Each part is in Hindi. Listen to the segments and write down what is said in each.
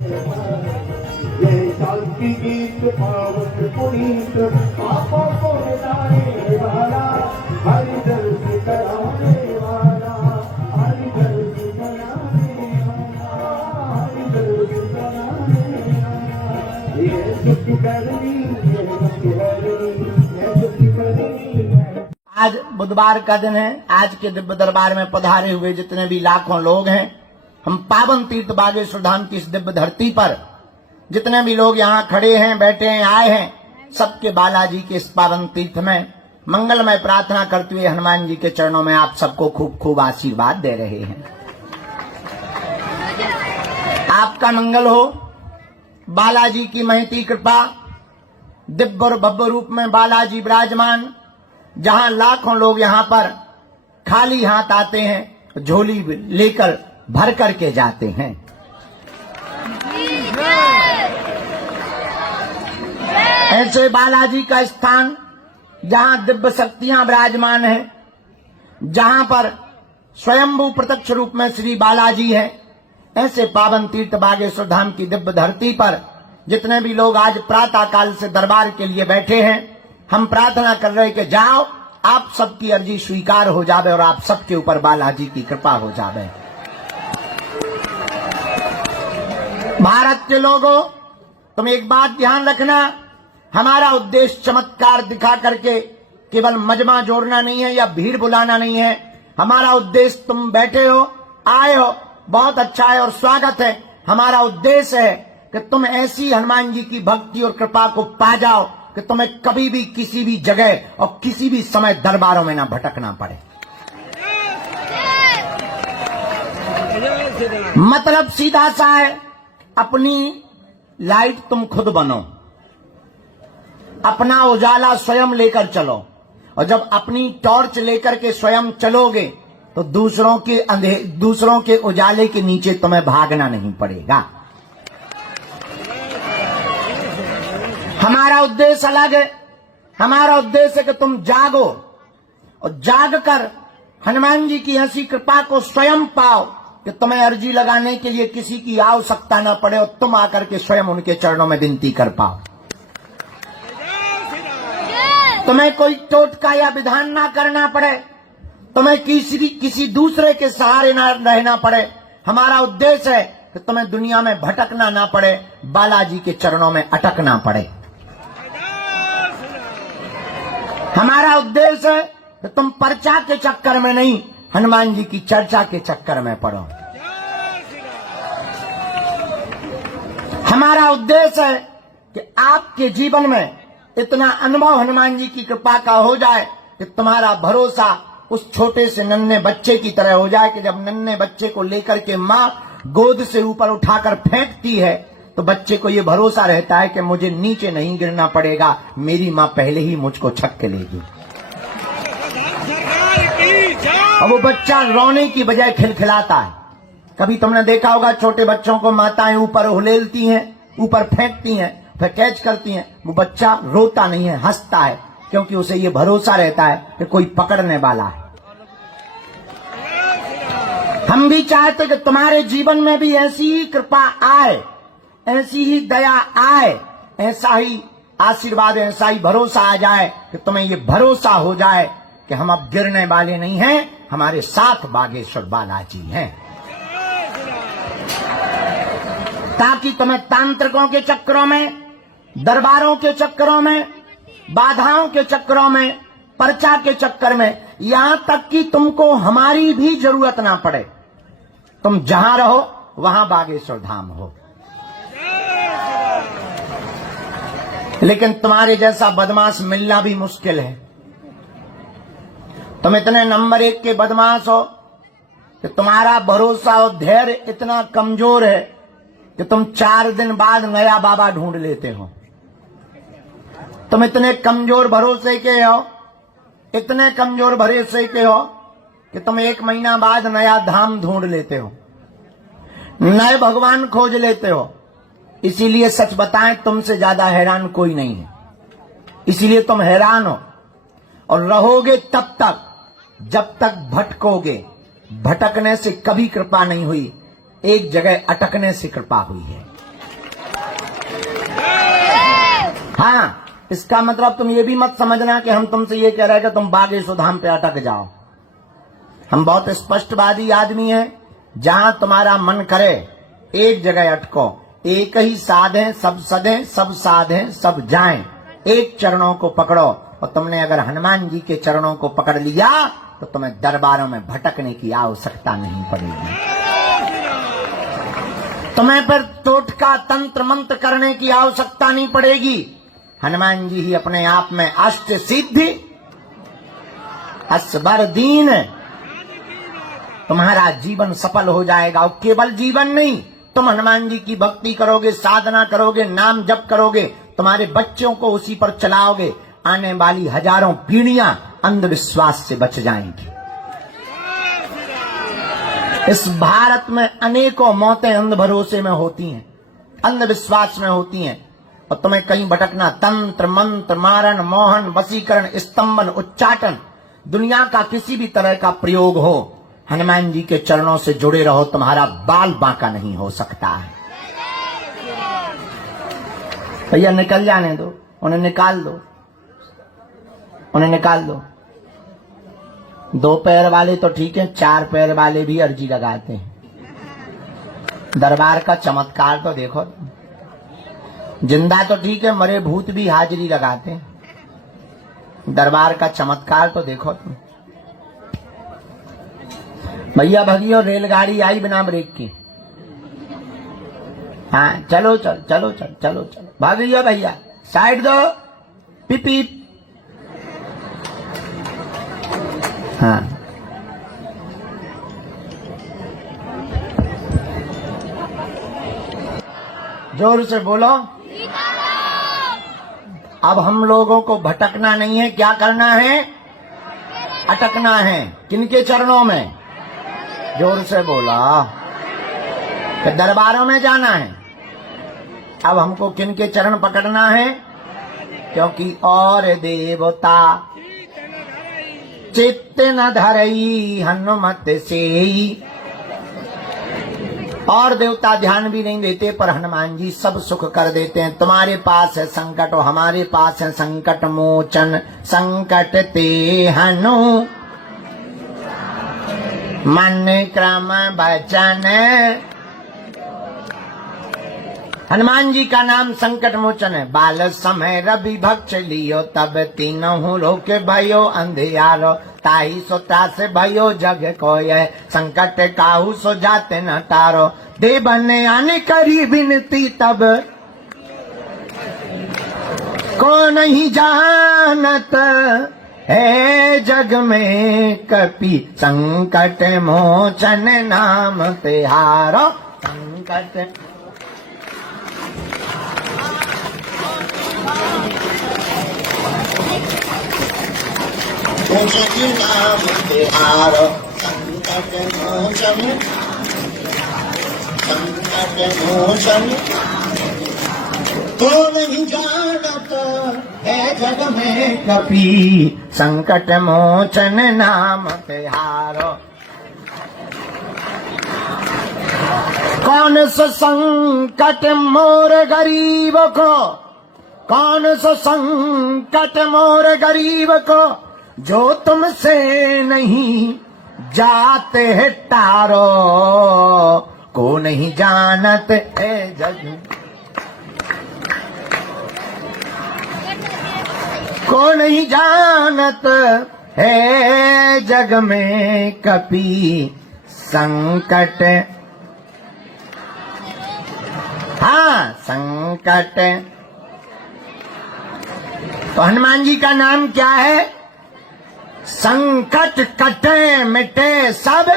ये शांति गीत पावन पुनीत पापों को मिटाने वाला, हरि दर्द कराने वाला, हरि दर्द बनाने वाला, हरि दर्द बनाने वाला। ये सुख करनी, ये सुख करनी, ये सुख करनी। आज बुधवार का दिन है। आज के दिव्य दरबार में पधारे हुए जितने भी लाखों लोग हैं, हम पावन तीर्थ बागेश्वर धाम की इस दिव्य धरती पर जितने भी लोग यहाँ खड़े हैं, बैठे हैं, आए हैं, सबके बालाजी के इस पावन तीर्थ में मंगलमय प्रार्थना करते हुए हनुमान जी के चरणों में आप सबको खूब खूब आशीर्वाद दे रहे हैं। आपका मंगल हो। बालाजी की महती कृपा, दिव्य और भव्य रूप में बालाजी विराजमान। जहां लाखों लोग यहाँ पर खाली हाथ आते हैं, झोली लेकर भर करके जाते हैं। ऐसे बालाजी का स्थान जहां दिव्य शक्तियां विराजमान हैं, जहां पर स्वयंभू प्रत्यक्ष रूप में श्री बालाजी है, ऐसे पावन तीर्थ बागेश्वर धाम की दिव्य धरती पर जितने भी लोग आज प्रातः काल से दरबार के लिए बैठे हैं, हम प्रार्थना कर रहे कि जाओ, आप सबकी अर्जी स्वीकार हो जावे और आप सबके ऊपर बालाजी की कृपा हो जावे। भारत के लोगों, तुम एक बात ध्यान रखना, हमारा उद्देश्य चमत्कार दिखा करके केवल मजमा जोड़ना नहीं है या भीड़ बुलाना नहीं है। हमारा उद्देश्य, तुम बैठे हो, आए हो, बहुत अच्छा है और स्वागत है। हमारा उद्देश्य है कि तुम ऐसी हनुमान जी की भक्ति और कृपा को पा जाओ कि तुम्हें कभी भी किसी भी जगह और किसी भी समय दरबारों में ना भटकना पड़े। मतलब सीधा सा है, अपनी लाइट तुम खुद बनो, अपना उजाला स्वयं लेकर चलो, और जब अपनी टॉर्च लेकर के स्वयं चलोगे तो दूसरों के उजाले के नीचे तुम्हें भागना नहीं पड़ेगा। हमारा उद्देश्य अलग है। हमारा उद्देश्य है कि तुम जागो और जाग कर हनुमान जी की ऐसी कृपा को स्वयं पाओ कि तुम्हें अर्जी लगाने के लिए किसी की आवश्यकता न पड़े और तुम आकर के स्वयं उनके चरणों में विनती कर पाओ। तुम्हें कोई टोटका या विधान ना करना पड़े, तुम्हें किसी दूसरे के सहारे ना रहना पड़े। हमारा उद्देश्य है कि तुम्हें दुनिया में भटकना ना पड़े, बालाजी के चरणों में अटकना पड़े। हमारा उद्देश्य है कि तुम पर्चा के चक्कर में नहीं, हनुमान जी की चर्चा के चक्कर में पड़ो। हमारा उद्देश्य है कि आपके जीवन में इतना अनुभव हनुमान जी की कृपा का हो जाए कि तुम्हारा भरोसा उस छोटे से नन्हे बच्चे की तरह हो जाए कि जब नन्हे बच्चे को लेकर के माँ गोद से ऊपर उठाकर फेंकती है तो बच्चे को ये भरोसा रहता है कि मुझे नीचे नहीं गिरना पड़ेगा, मेरी माँ पहले ही मुझको छक के लेगी। और वो बच्चा रोने की बजाय खिलखिलाता है। कभी तुमने देखा होगा छोटे बच्चों को माताएं ऊपर उलेलती हैं, ऊपर फेंकती हैं, फिर कैच करती हैं, वो बच्चा रोता नहीं है, हंसता है, क्योंकि उसे ये भरोसा रहता है कि कोई पकड़ने वाला है। हम भी चाहते कि तुम्हारे जीवन में भी ऐसी ही कृपा आए, ऐसी ही दया आए, ऐसा ही आशीर्वाद, ऐसा ही भरोसा आ जाए कि तुम्हें ये भरोसा हो जाए कि हम अब गिरने वाले नहीं हैं, हमारे साथ बागेश्वर बालाजी हैं। ताकि तुम्हें तांत्रिकों के चक्करों में, दरबारों के चक्करों में, बाधाओं के चक्करों में, पर्चा के चक्कर में, यहां तक कि तुमको हमारी भी जरूरत ना पड़े। तुम जहां रहो वहां बागेश्वर धाम हो। लेकिन तुम्हारे जैसा बदमाश मिलना भी मुश्किल है। तुम इतने नंबर 1 के बदमाश हो कि तुम्हारा भरोसा और धैर्य इतना कमजोर है कि तुम 4 दिन बाद नया बाबा ढूंढ लेते हो। तुम इतने कमजोर भरोसे के हो, इतने कमजोर भरोसे के हो कि तुम 1 महीना बाद नया धाम ढूंढ लेते हो, नए भगवान खोज लेते हो। इसीलिए सच बताएं, तुमसे ज्यादा हैरान कोई नहीं है। इसीलिए तुम हैरान हो और रहोगे तब तक जब तक भटकोगे। भटकने से कभी कृपा नहीं हुई, एक जगह अटकने से कृपा हुई है। हाँ, इसका मतलब तुम ये भी मत समझना कि हम तुमसे ये कह रहे हैं कि तुम बागेश्वर पे अटक जाओ। हम बहुत स्पष्टवादी आदमी हैं। जहां तुम्हारा मन करे एक जगह अटको। एक ही साध है सब सदें, सब साध है सब जाएं। एक चरणों को पकड़ो, और तुमने अगर हनुमान जी के चरणों को पकड़ लिया तो तुम्हें दरबारों में भटकने की आवश्यकता नहीं पड़ेगी। तुम्हें फिर टोटका तंत्र मंत्र करने की आवश्यकता नहीं पड़ेगी। हनुमान जी ही अपने आप में अष्ट सिद्धि असबर दीन। तुम्हारा जीवन सफल हो जाएगा। और केवल जीवन नहीं, तुम हनुमान जी की भक्ति करोगे, साधना करोगे, नाम जप करोगे, तुम्हारे बच्चों को उसी पर चलाओगे, आने वाली हजारों पीढ़ियां अंधविश्वास से बच जाएंगी। इस भारत में अनेकों मौतें अंध भरोसे में होती हैं, अंधविश्वास में होती हैं, और तुम्हें कहीं भटकना तंत्र मंत्र मारण मोहन वशीकरण स्तंभन उच्चाटन दुनिया का किसी भी तरह का प्रयोग हो, हनुमान जी के चरणों से जुड़े रहो, तुम्हारा बाल बांका नहीं हो सकता है। भैया निकल जाने दो, उन्हें निकाल दो, उन्हें निकाल दो। 2 पैर वाले तो ठीक है, 4 पैर वाले भी अर्जी लगाते हैं। दरबार का चमत्कार तो देखो। जिंदा तो ठीक है, मरे भूत भी हाजिरी लगाते हैं। दरबार का चमत्कार तो देखो तुम। भैया भगियो, रेलगाड़ी आई बिना ब्रेक की। हाँ, चलो चल चलो चल चलो चलो भागियो भैया, साइड दो, पिपी। हाँ, जोर से बोलो। अब हम लोगों को भटकना नहीं है, क्या करना है? अटकना है। किनके चरणों में? जोर से बोला। कि दरबारों में जाना है। अब हमको किनके चरण पकड़ना है? क्योंकि और देवता चित्त न धरई हनुमत सेई। और देवता ध्यान भी नहीं देते, पर हनुमान जी सब सुख कर देते हैं। तुम्हारे पास है संकट और हमारे पास है संकट मोचन। संकट ते हनु मन क्रम भजन। हनुमान जी का नाम संकट मोचन है। बाल समय रवि भक्ष लियो, तब तीनों लोके भयो अंधियारो। ताही सो त्रास भयो जग कोय, संकट काहू सो जाते न तारो। देवन आने करी विनती, तब को नहीं जानत है जग में कपि। संकट मोचन नाम तिहारो। संकट मोचन नाम तिहारो। संकट मोचन, संकट मोचन तो नहीं जानत है जग में कपि। संकट मोचन नाम तिहारो। कौन सो संकट मोर गरीब को, कौन सो संकट मोर गरीब को, जो तुमसे नहीं जाते है तारो। को नहीं जानत है जग, को नहीं जानत है जग में कपि। संकट, हाँ संकट। तो हनुमान जी का नाम क्या है? संकट कटे मिटे सब।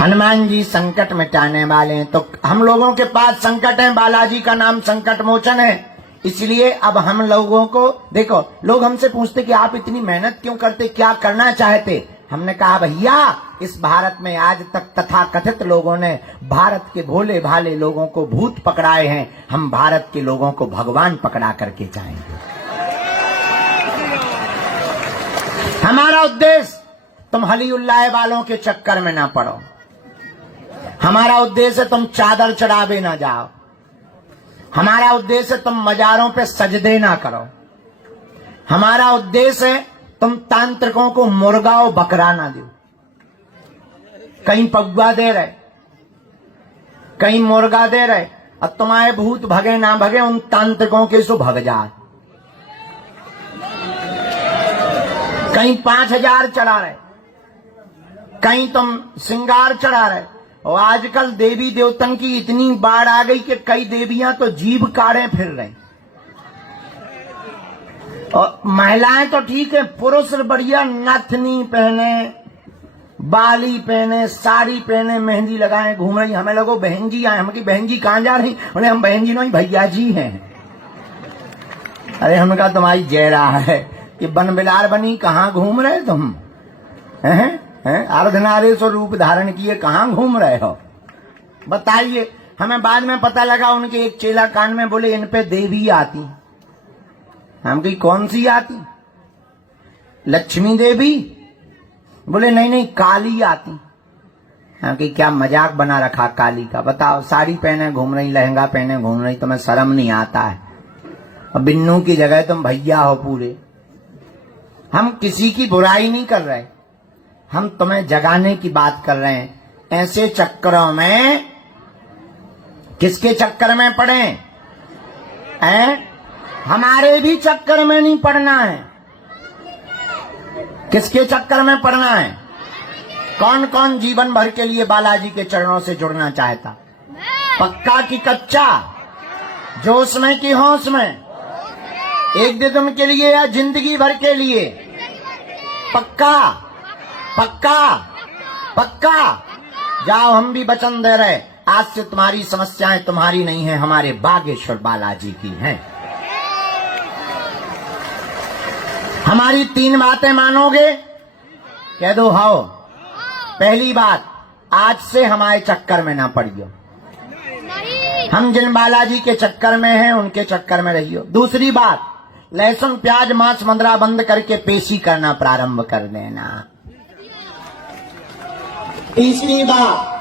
हनुमान जी संकट मिटाने वाले हैं। तो हम लोगों के पास संकट है, बालाजी का नाम संकट मोचन है। इसलिए अब हम लोगों को देखो, लोग हमसे पूछते कि आप इतनी मेहनत क्यों करते, क्या करना चाहते? हमने कहा भैया, इस भारत में आज तक तथाकथित लोगों ने भारत के भोले भाले लोगों को भूत पकड़ाए हैं। हम भारत के लोगों को भगवान पकड़ा करके जाएंगे। हमारा उद्देश्य तुम हली उल्लाह वालों के चक्कर में ना पड़ो। हमारा उद्देश्य तुम चादर चढ़ावे ना जाओ, हमारा उद्देश्य तुम मजारों पे सजदे ना करो, हमारा उद्देश्य है तुम तांत्रिकों को मुर्गा और बकरा ना दो। कहीं पगुआ दे रहे, कहीं मुर्गा दे रहे, अब तुम्हारे भूत भगे ना भगे, उन तांत्रिकों के सो भग जा। कहीं 5,000 चढ़ा रहे, कहीं तुम श्रृंगार चढ़ा रहे। और आजकल देवी देवतन की इतनी बाढ़ आ गई कि कई देवियां तो जीभ काढ़े फिर रही। और महिलाएं तो ठीक है, पुरुष बढ़िया नथनी पहने, बाली पहने, साड़ी पहने, मेहंदी लगाए घूम रही। हमें लोगों बहन जी आए, हम की बहन जी कहां जा रही? उन्हें हम बहन जी नहीं भैया जी हैं। अरे हमने कहा तुम्हारी जय रहा है कि बन बिलार बनी, कहां घूम रहे तुम? हैं अर्धनारेश्वर रूप धारण किए कहां घूम रहे हो? बताइए। हमें बाद में पता लगा उनके एक चेला कांड में बोले इन पे देवी आती। हम कही कौन सी आती? लक्ष्मी देवी? बोले नहीं नहीं काली आती। हम कही क्या मजाक बना रखा काली का? बताओ, साड़ी पहने घूम रही, लहंगा पहने घूम रही, तुम्हें शर्म नहीं आता है? और बिन्नू की जगह तुम भैया हो पूरे। हम किसी की बुराई नहीं कर रहे, हम तुम्हें जगाने की बात कर रहे हैं। ऐसे चक्करों में, किसके चक्कर में पड़े हैं? हमारे भी चक्कर में नहीं पड़ना है। किसके चक्कर में पड़ना है? कौन कौन जीवन भर के लिए बालाजी के चरणों से जुड़ना चाहता? पक्का कि कच्चा? जोश में कि होश में? एक दिन के लिए या जिंदगी भर के लिए? पक्का पक्का पक्का? जाओ, हम भी वचन दे रहे, आज से तुम्हारी समस्याएं तुम्हारी नहीं है, हमारे बागेश्वर बालाजी की हैं। हमारी 3 बातें मानोगे? कह दो हाओ। पहली बात, आज से हमारे चक्कर में ना पड़ियो। हम जिन बालाजी के चक्कर में हैं उनके चक्कर में रहियो। दूसरी बात, लहसुन प्याज मांस मंदरा बंद करके पेशी करना प्रारंभ कर देना। तीसरी बात,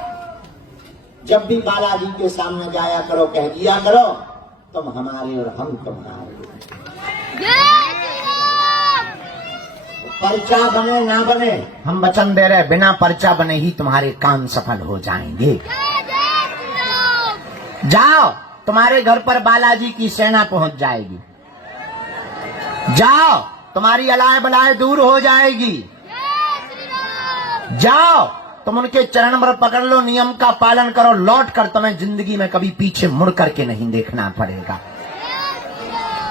जब भी बालाजी के सामने जाया करो कह दिया करो तुम हमारे और हम तुम्हारे। पर्चा बने ना बने, हम वचन दे रहे, बिना पर्चा बने ही तुम्हारे काम सफल हो जाएंगे। जाओ, तुम्हारे घर पर बालाजी की सेना पहुंच जाएगी। जाओ, तुम्हारी अलाय बलाय दूर हो जाएगी। जाओ, तुम उनके चरण पर पकड़ लो, नियम का पालन करो, लौट कर तुम्हें जिंदगी में कभी पीछे मुड़ करके नहीं देखना पड़ेगा।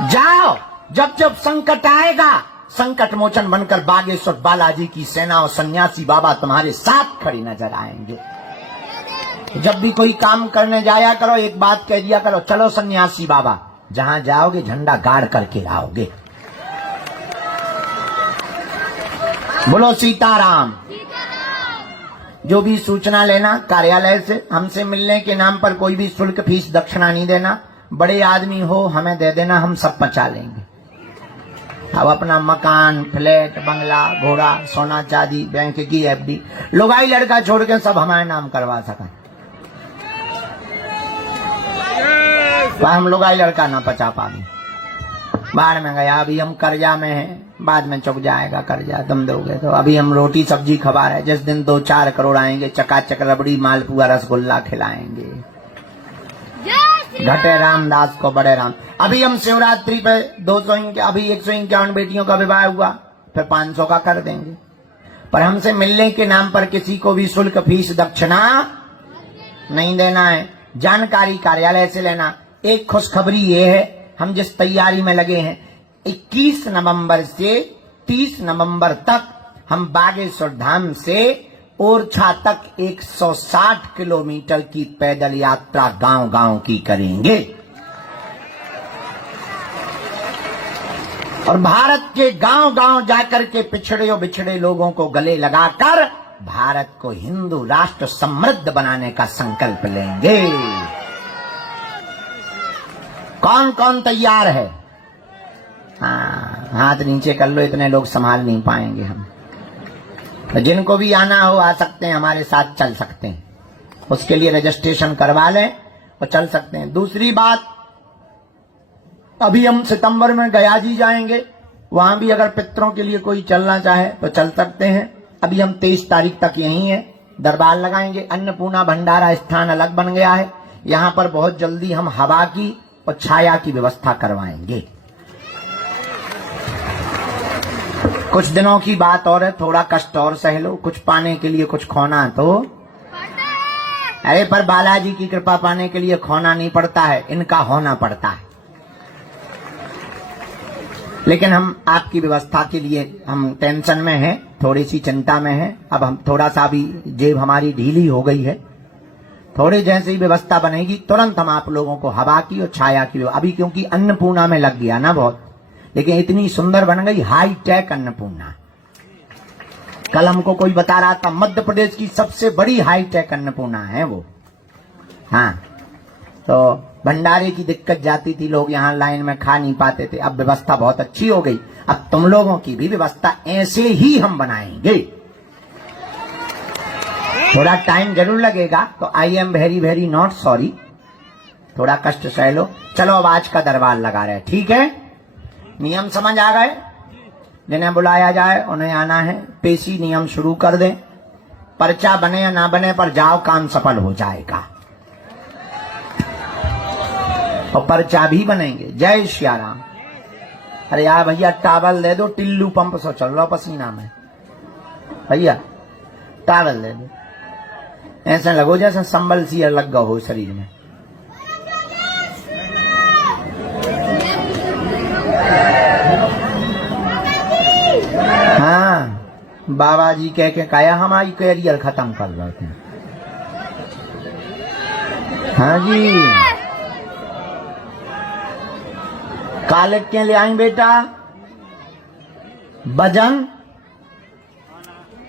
जाओ, जब जब संकट आएगा, संकट मोचन बनकर बागेश्वर बालाजी की सेना और सन्यासी बाबा तुम्हारे साथ खड़ी नजर आएंगे। जब भी कोई काम करने जाया करो, एक बात कह दिया करो, चलो सन्यासी बाबा, जहां जाओगे झंडा गाड़ करके आओगे। बोलो सीताराम। जो भी सूचना लेना कार्यालय से, हमसे मिलने के नाम पर कोई भी शुल्क फीस दक्षिणा नहीं देना। बड़े आदमी हो, हमें दे देना, हम सब पचा लेंगे। अब अपना मकान, फ्लैट, बंगला, घोड़ा, सोना चांदी, बैंक की एफडी, लुगाई लड़का छोड़ के सब हमारे नाम करवा सका। हम लुगाई लड़का ना पचा पाए, बाहर में गया। अभी हम कर्जा में हैं, बाद में चुक जाएगा कर्जा, तुम दोगे तो। अभी हम रोटी सब्जी खवा रहे, जिस दिन 2-4 करोड़ आएंगे, चकाचक रबड़ी मालपुआ रसगुल्ला खिलाएंगे। घटे रामदास को बड़े राम। अभी हम शिवरात्रि पे 200, अभी 151 बेटियों का विवाह हुआ, फिर 500 का कर देंगे। पर हमसे मिलने के नाम पर किसी को भी शुल्क फीस दक्षिणा नहीं देना है। जानकारी कार्यालय से लेना। एक खुशखबरी ये है, हम जिस तैयारी में लगे हैं, 21 नवंबर से 30 नवंबर तक हम बागेश्वर धाम से ओरछा तक 160 किलोमीटर की पैदल यात्रा गांव गांव की करेंगे। और भारत के गांव गांव जाकर के पिछड़े बिछड़े लोगों को गले लगाकर भारत को हिंदू राष्ट्र समृद्ध बनाने का संकल्प लेंगे। कौन कौन तैयार है? हाँ, हाथ नीचे कर लो, इतने लोग संभाल नहीं पाएंगे हम। तो जिनको भी आना हो आ सकते हैं, हमारे साथ चल सकते हैं। उसके लिए रजिस्ट्रेशन करवा लें और चल सकते हैं। दूसरी बात, अभी हम सितंबर में गया जी जाएंगे, वहां भी अगर पितरों के लिए कोई चलना चाहे तो चल सकते हैं। अभी हम 23 तारीख तक यहीं हैं, दरबार लगाएंगे। अन्नपूर्णा भंडारा स्थान अलग बन गया है, यहां पर बहुत जल्दी हम हवा की और छाया की व्यवस्था करवाएंगे। कुछ दिनों की बात और है, थोड़ा कष्ट और सह लो। कुछ पाने के लिए कुछ खोना तो, अरे पर बालाजी की कृपा पाने के लिए खोना नहीं पड़ता है, इनका होना पड़ता है। लेकिन हम आपकी व्यवस्था के लिए हम टेंशन में हैं, थोड़ी सी चिंता में हैं। अब हम थोड़ा सा भी जेब हमारी ढीली हो गई है, थोड़ी जैसे ही व्यवस्था बनेगी तुरंत हम आप लोगों को हवा की और छाया की, अभी क्योंकि अन्नपूर्णा में लग गया ना बहुत, लेकिन इतनी सुंदर बन गई, हाई टेक अन्नपूर्णा। कल हमको कोई बता रहा था मध्य प्रदेश की सबसे बड़ी हाई टेक अन्नपूर्णा है वो। हाँ, तो भंडारे की दिक्कत जाती थी, लोग यहाँ लाइन में खा नहीं पाते थे, अब व्यवस्था बहुत अच्छी हो गई। अब तुम लोगों की भी व्यवस्था ऐसे ही हम बनाएंगे। थोड़ा टाइम जरूर लगेगा, तो I am very very not sorry, थोड़ा कष्ट सह लो। चलो अब आज का दरबार लगा रहे, ठीक है? नियम समझ आ गए? जिन्हें बुलाया जाए उन्हें आना है, पेशी नियम शुरू कर दें। पर्चा बने या ना बने पर जाओ, काम सफल हो जाएगा और पर्चा भी बनेंगे। जय श्री राम। अरे यार भैया टावल दे दो, टिल्लू पंप से चल रहा पसीना में, भैया टावल दे दो, ऐसे लगो जैसे संबल सी लग गया हो शरीर में। हाँ, बाबा जी कह के काया हमारी कैरियर खत्म कर रहे थे। हाँ जी, कालेट के ले आई बेटा। वजन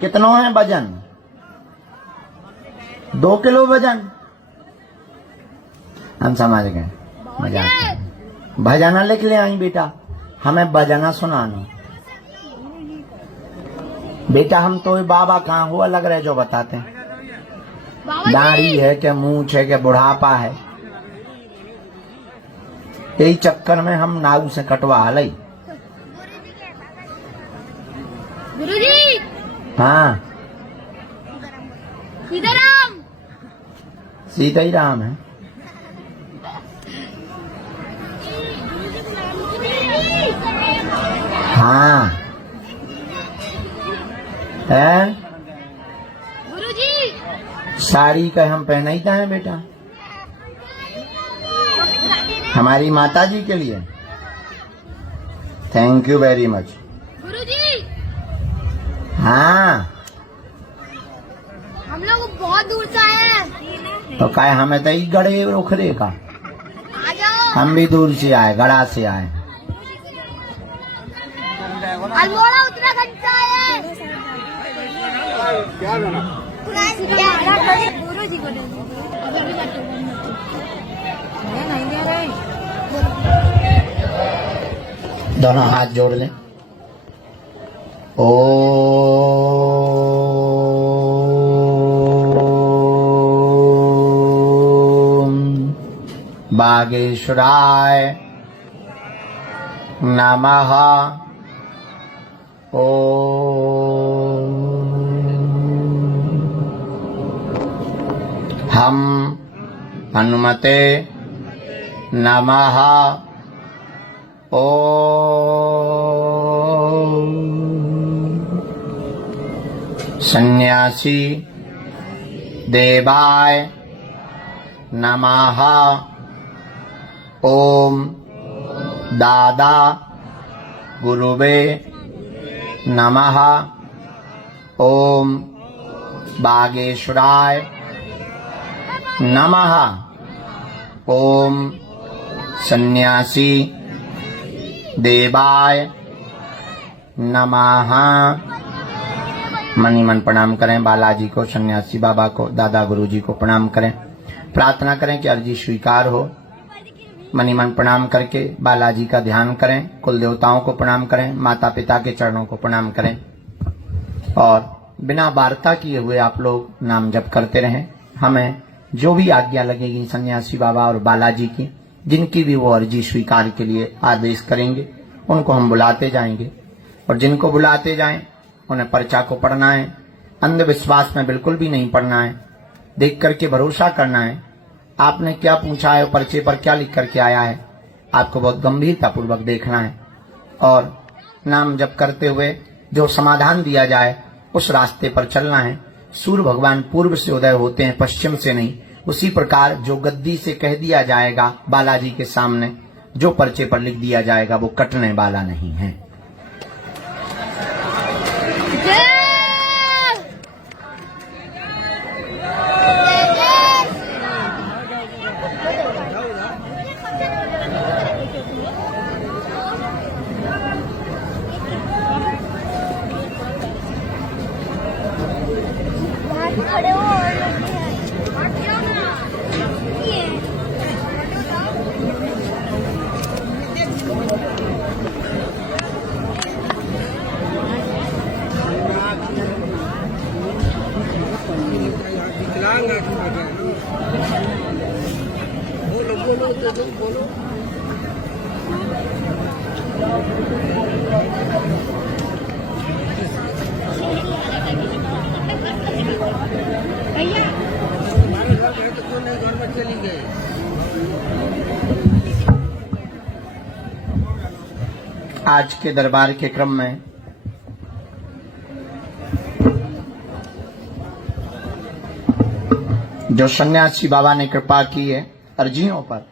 कितना है? वजन 2 किलो वजन। हम समझ गए, मजाक। भजना लिख ले आई बेटा, हमें भजना सुनाना। बेटा हम तो बाबा कहाँ हुआ लग रहे जो बताते हैं, दाढ़ी है क्या, मूंछ है क्या, बुढ़ापा है, यही चक्कर में हम नाऊ से कटवा ली। गुरुजी। हाँ, सीताराम। सीता ही राम है। हाँ है गुरुजी। साड़ी का हम पहना ही था बेटा, हमारी माता जी के लिए। थैंक यू वेरी मच गुरुजी। हाँ, हम लोग बहुत दूर से आए हैं। तो काय हमें तो ही गड़े उखरे का, आ जाओ। हम भी दूर से आए, गड़ा से आए। अल्मोड़ा उत्तराखंड से आए हैं। गुरुजी को दोनों हाथ जोड़ लें। ओम बागेश्वराय नमः। ओम हम हनुमते नमः। ओम सन्यासी देवाय नमः। ओम दादा गुरुवे नमः। ओम बागेश्वराय नमः। ओम सन्यासी देवाय नमः। मनी मन प्रणाम करें बालाजी को, सन्यासी बाबा को, दादा गुरुजी को प्रणाम करें। प्रार्थना करें कि अर्जी स्वीकार हो। मनी मन प्रणाम करके बालाजी का ध्यान करें, कुल देवताओं को प्रणाम करें, माता पिता के चरणों को प्रणाम करें और बिना वार्ता किए हुए आप लोग नाम जप करते रहें। हमें जो भी आज्ञा लगेगी सन्यासी बाबा और बालाजी की, जिनकी भी वो अर्जी स्वीकार के लिए आदेश करेंगे, उनको हम बुलाते जाएंगे। और जिनको बुलाते जाएं उन्हें पर्चा को पढ़ना है, अंधविश्वास में बिल्कुल भी नहीं पढ़ना है, देख करके भरोसा करना है। आपने क्या पूछा है, पर्चे पर क्या लिख करके आया है, आपको बहुत गंभीरता पूर्वक देखना है और नाम जप करते हुए जो समाधान दिया जाए उस रास्ते पर चलना है। सूर्य भगवान पूर्व से उदय होते हैं, पश्चिम से नहीं। उसी प्रकार जो गद्दी से कह दिया जाएगा बालाजी के सामने, जो पर्चे पर लिख दिया जाएगा, वो कटने वाला नहीं है। खड़े हो और बोलो। घर में चली गए। आज के दरबार के क्रम में जो सन्यासी बाबा ने कृपा की है अर्जियों पर,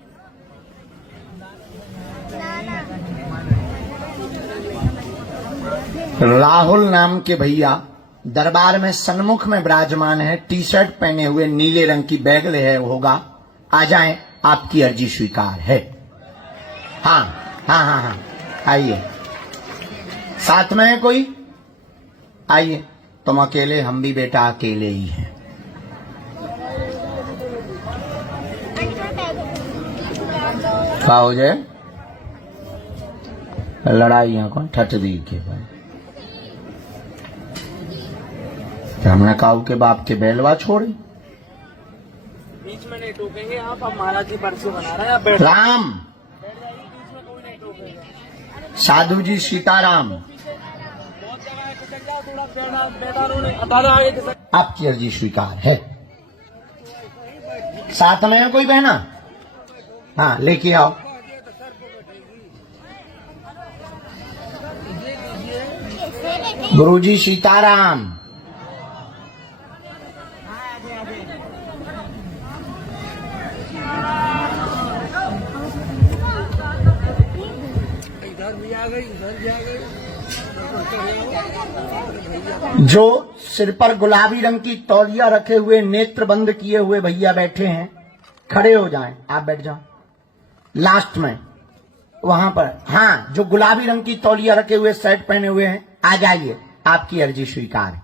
राहुल नाम के भैया दरबार में सन्मुख में विराजमान है, टी शर्ट पहने हुए, नीले रंग की बैग ले होगा। आ जाएं, आपकी अर्जी स्वीकार है। हाँ हाँ हाँ हाँ, आइए। साथ में है कोई? आइए। तुम अकेले, हम भी बेटा अकेले ही हैं। क्या हो जाए लड़ाइयां कौन ठटदी के भाई, हमने काऊ के बाप के बैलवा छोड़े। बीच में नहीं टोकेंगे आप महाराज जी पर्ची बना रहे हैं। राम साधु जी सीताराम, आपकी अर्जी स्वीकार है। साथ में है कोई बहना? हाँ, लेके आओ। गुरुजी सीताराम। इधर भी आ गई, उधर भी आ गई। जो सिर पर गुलाबी रंग की तौलिया रखे हुए, नेत्र बंद किए हुए भैया बैठे हैं, खड़े हो जाएं। आप बैठ जाओ लास्ट में वहां पर। हाँ, जो गुलाबी रंग की तौलिया रखे हुए, शर्ट पहने हुए हैं, आ जाइए। आपकी अर्जी स्वीकार है।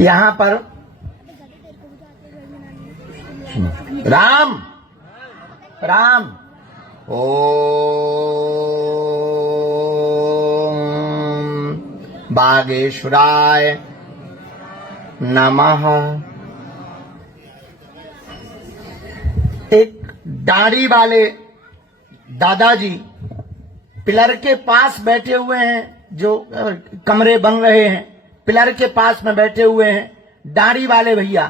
यहां पर राम राम ओम बागेश्वराय नमः। एक दाढ़ी वाले दादाजी पिलर के पास बैठे हुए हैं, जो कमरे बन रहे हैं, पिलर के पास में बैठे हुए हैं दाढ़ी वाले भैया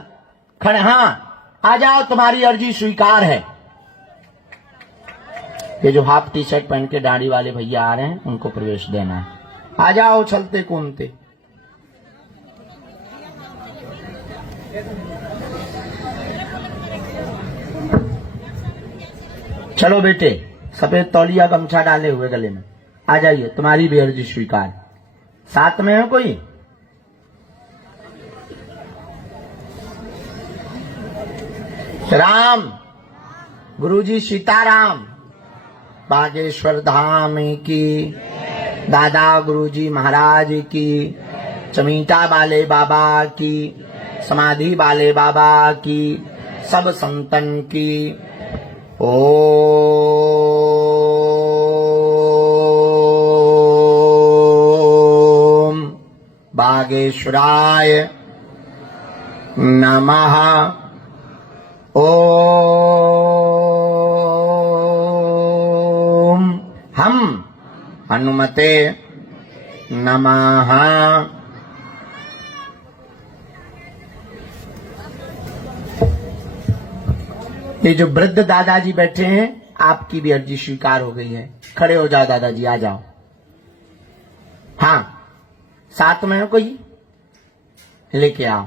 खड़े। हाँ, आ जाओ, तुम्हारी अर्जी स्वीकार है। ये जो हाफ टी शर्ट पहन के दाढ़ी वाले भैया आ रहे हैं, उनको प्रवेश देना है। आ जाओ चलते कूदते। चलो बेटे, सफेद तौलिया गमछा डाले हुए गले में, आ जाइए, तुम्हारी भी अर्जी स्वीकार। साथ में है कोई? राम गुरुजी सीताराम, बागेश्वर धाम की, दादा गुरुजी महाराज की, चमीटा वाले बाबा की, समाधि वाले बाबा की, सब संतन की। ओम नागेश्वराय नमः। ओम हम हनुमते नमः। ये जो वृद्ध दादाजी बैठे हैं, आपकी भी अर्जी स्वीकार हो गई है। खड़े हो जाओ दादाजी, आ जाओ। हाँ, साथ में हो कोई, लेके आओ।